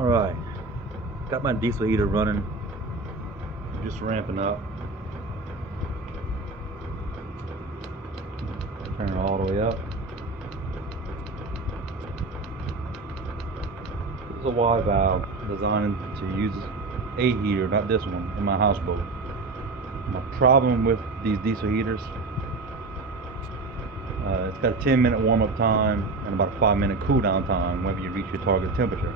Alright, got my diesel heater running, just ramping up. Turn it all the way up. This is a Y valve designed to use a heater, not this one, in my houseboat. My problem with these diesel heaters, it's got a 10-minute warm-up time and about a 5-minute cool-down time whenever you reach your target temperature.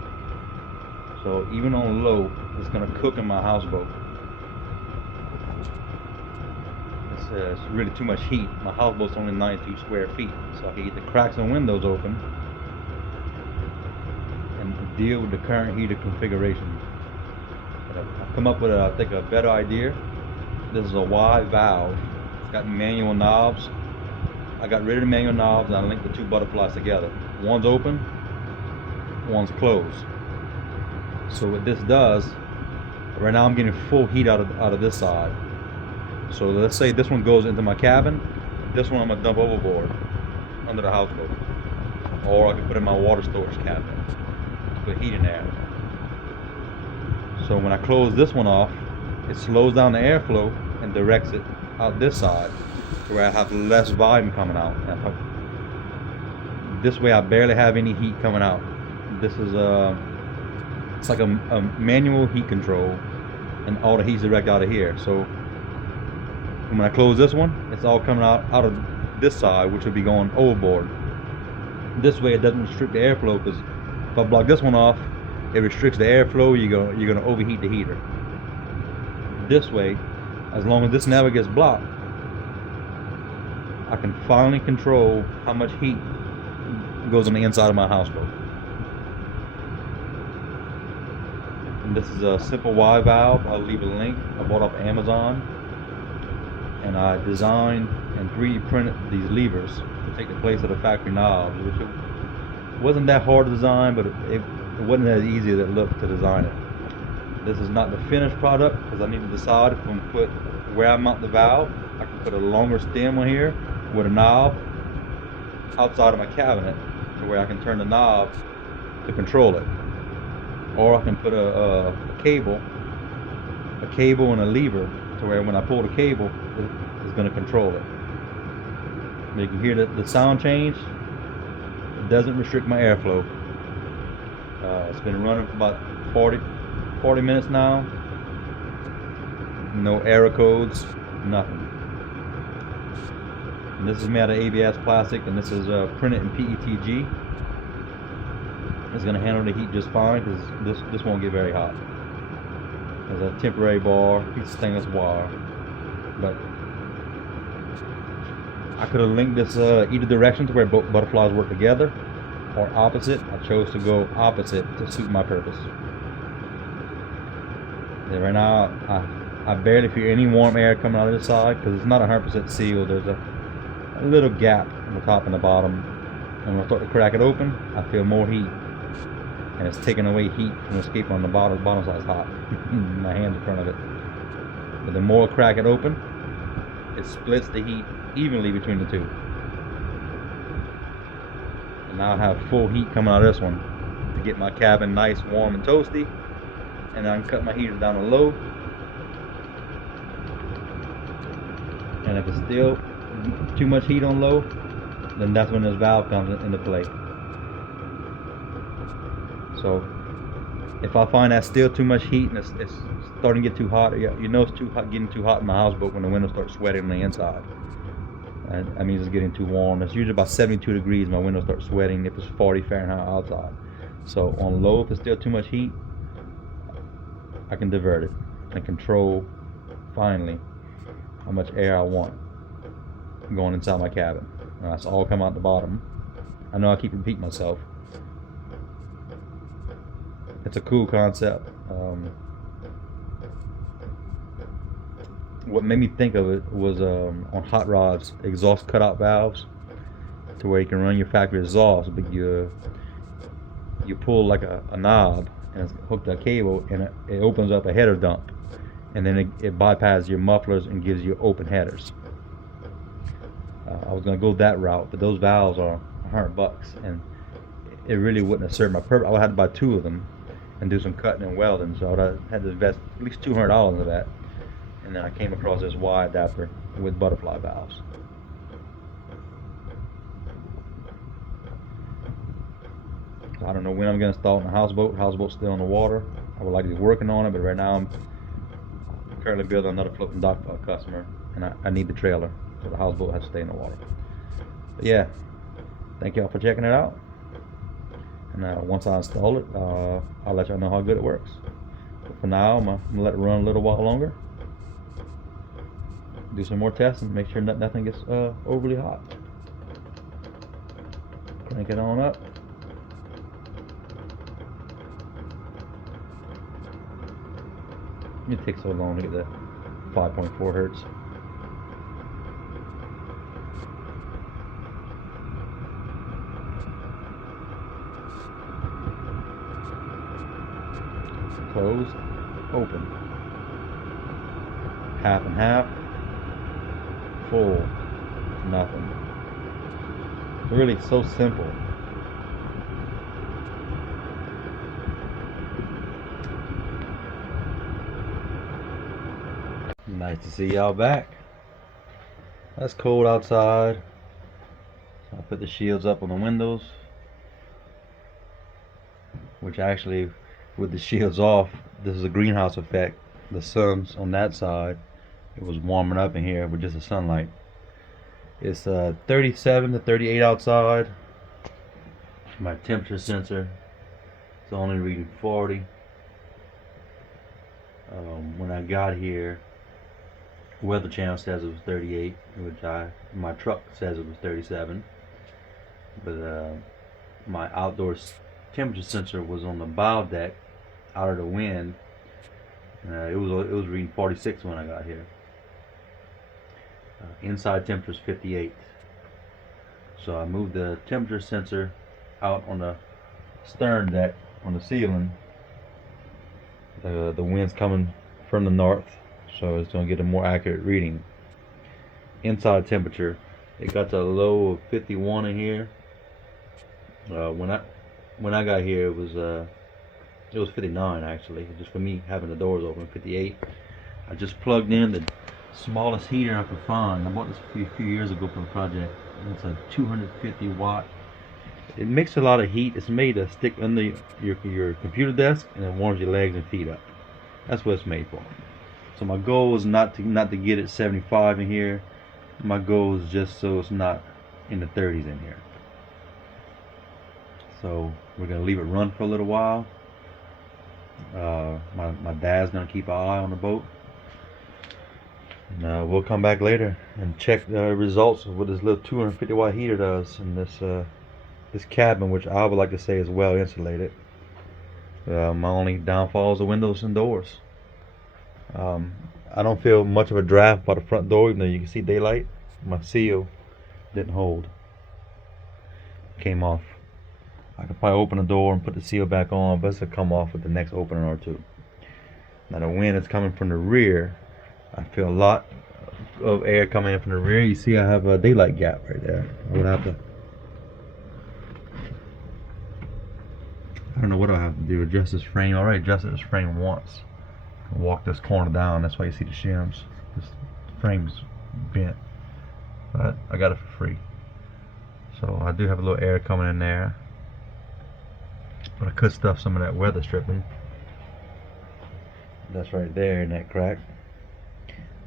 So even on low, it's going to cook in my houseboat. It's really too much heat. My houseboat's only 92 square feet, so I can get the cracks and windows open and deal with the current heater configuration. But I've come up with, I think, a better idea. This is a Y valve. It's got manual knobs. I got rid of the manual knobs and I linked the two butterflies together. One's open, one's closed. So what this does, right now I'm getting full heat out of this side. So let's say this one goes into my cabin, this one I'm gonna dump overboard under the houseboat, or I can put in my water storage cabinet to put heat in there. So when I close this one off, it slows down the airflow and directs it out this side to where I have less volume coming out. This way I barely have any heat coming out. This is it's like a manual heat control, and all the heat's direct out of here. So when I close this one, it's all coming out of this side, which will be going overboard. This way it doesn't restrict the airflow, because if I block this one off, it restricts the airflow. You're gonna overheat the heater. This way, as long as this never gets blocked, I can finally control how much heat goes on the inside of my houseboat. And this is a simple Y valve. I'll leave a link. I bought off Amazon, and I designed and 3D printed these levers to take the place of the factory knobs, which it wasn't that hard to design, but it wasn't as easy as it looked to design it. This is not the finished product, because I need to decide if I'm going to put where I mount the valve. I can put a longer stem on here with a knob outside of my cabinet, to where I can turn the knob to control it. Or I can put a cable and a lever, to where when I pull the cable, it's going to control it. You can hear the sound change. It doesn't restrict my airflow. It's been running for about 40 minutes now. No error codes, nothing. And this is made out of ABS plastic, and this is printed in PETG. It's going to handle the heat just fine, because this won't get very hot. There's a temporary bar, piece of stainless wire. But I could have linked this either direction to where both butterflies work together, or opposite. I chose to go opposite to suit my purpose. And right now I barely feel any warm air coming out of this side, because it's not 100% sealed. There's a little gap on the top and the bottom, and when I start to crack it open, I feel more heat, and it's taking away heat from escaping on the bottom. The bottom side's hot. My hand's in front of it. But the more I crack it open, it splits the heat evenly between the two. And now I have full heat coming out of this one to get my cabin nice, warm, and toasty. And I can cut my heater down to low. And if it's still too much heat on low, then that's when this valve comes into play. So if I find that's still too much heat and it's starting to get too hot, you know it's getting too hot in my houseboat when the windows start sweating on the inside. And that means it's getting too warm. It's usually about 72 degrees. My windows start sweating if it's 40 Fahrenheit outside. So on low, if it's still too much heat, I can divert it and control finally how much air I want going inside my cabin. And that's all come out the bottom. I know I keep repeating myself. It's a cool concept. What made me think of it was on hot rods, exhaust cutout valves, to where you can run your factory exhaust, but you pull like a knob, and it's hooked to a cable, and it opens up a header dump, and then it bypasses your mufflers and gives you open headers. I was going to go that route, but those valves are $100, and it really wouldn't have served my purpose. I had to buy two of them, and do some cutting and welding. So I had to invest at least $200 into that. And then I came across this Y adapter with butterfly valves. I don't know when I'm going to install it in the houseboat. Houseboat's still in the water. I would like to be working on it, but right now I'm currently building another floating dock for a customer, and I need the trailer, so the houseboat has to stay in the water. But yeah, thank y'all for checking it out. And once I install it, I'll let y'all know how good it works. But for now, I'm gonna let it run a little while longer. Do some more testing, make sure nothing gets overly hot. Crank it on up. It takes so long to get that 5.4 hertz. Closed, open. Half and half, full, nothing. It's really so simple. Nice to see y'all back. That's cold outside. So I put the shields up on the windows, which actually, with the shields off, this is a greenhouse effect. The sun's on that side. It was warming up in here with just the sunlight. It's 37 to 38 outside. My temperature sensor is only reading 40. When I got here, Weather Channel says it was 38, which my truck says it was 37. But my outdoors temperature sensor was on the bow deck, out of the wind. It was reading 46 when I got here. Inside temperature is 58. So I moved the temperature sensor out on the stern deck on the ceiling. The wind's coming from the north, so it's going to get a more accurate reading. Inside temperature, it got to a low of 51 in here. When I got here, it was 59 actually. Just for me having the doors open, 58. I just plugged in the smallest heater I could find. I bought this a few years ago for a project. It's a 250 watt. It makes a lot of heat. It's made to stick under your computer desk, and it warms your legs and feet up. That's what it's made for. So my goal is not to get it 75 in here. My goal is just so it's not in the 30s in here. So we're gonna leave it run for a little while. My dad's gonna keep an eye on the boat. And we'll come back later and check the results of what this little 250 watt heater does in this cabin, which I would like to say is well insulated. My only downfall is the windows and doors. I don't feel much of a draft by the front door, even though you can see daylight. My seal didn't hold. Came off. I could probably open the door and put the seal back on, but it'll come off with the next opening or two. Now the wind is coming from the rear. I feel a lot of air coming in from the rear. You see I have a daylight gap right there. I would have to, I don't know what I have to do. Adjust this frame. I already adjusted this frame once. Walk this corner down. That's why you see the shims. This frame's bent, but I got it for free. So I do have a little air coming in there, but I could stuff some of that weather stripping. That's right there in that crack.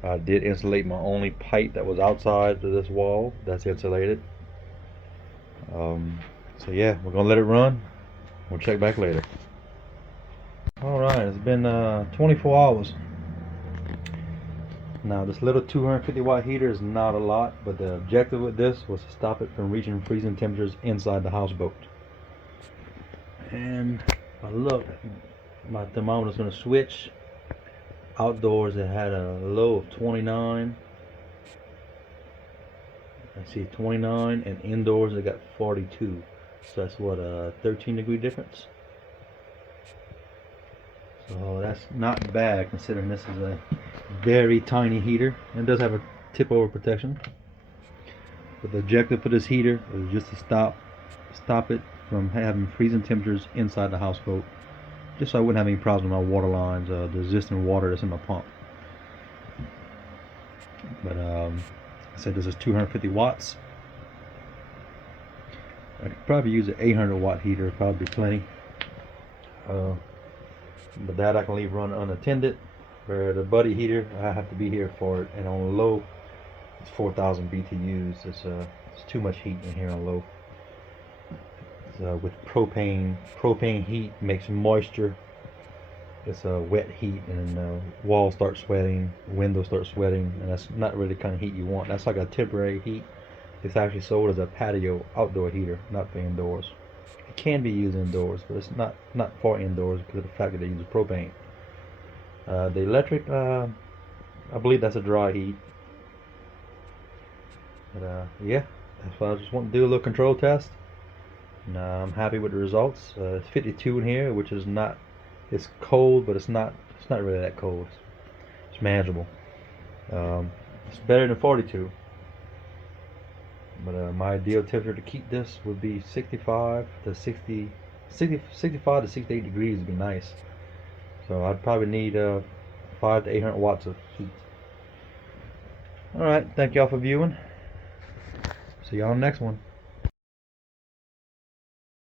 I did insulate my only pipe that was outside of this wall. That's insulated. So yeah, we're gonna let it run. We'll check back later. Alright, it's been 24 hours. Now this little 250 watt heater is not a lot, but the objective with this was to stop it from reaching freezing temperatures inside the houseboat. And look, my thermometer's going to switch. Outdoors it had a low of 29. I see 29, and indoors it got 42. So that's what, a 13-degree difference. So that's not bad considering this is a very tiny heater. It does have a tip over protection. But the objective for this heater is just to stop it from having freezing temperatures inside the houseboat. just so I wouldn't have any problems with my water lines, the existing water that's in my pump. But I said this is 250 watts. I could probably use an 800 watt heater, probably plenty. But that I can leave run unattended. For the buddy heater, I have to be here for it, and on low, it's 4,000 BTUs. It's too much heat in here on low. With propane heat makes moisture. It's a wet heat, and walls start sweating, windows start sweating, and that's not really the kind of heat you want. That's like a temporary heat. It's actually sold as a patio outdoor heater, not for indoors. It can be used indoors, but it's not for indoors because of the fact that it uses propane. The electric, I believe that's a dry heat. But yeah, that's why I just want to do a little control test. And I'm happy with the results. It's 52 in here, which is not. It's cold, but it's not really that cold. It's manageable. It's better than 42. But my ideal temperature to keep this would be 65 to 68 degrees would be nice. So I'd probably need 500 to 800 watts of heat. Alright, thank y'all for viewing. See y'all on the next one.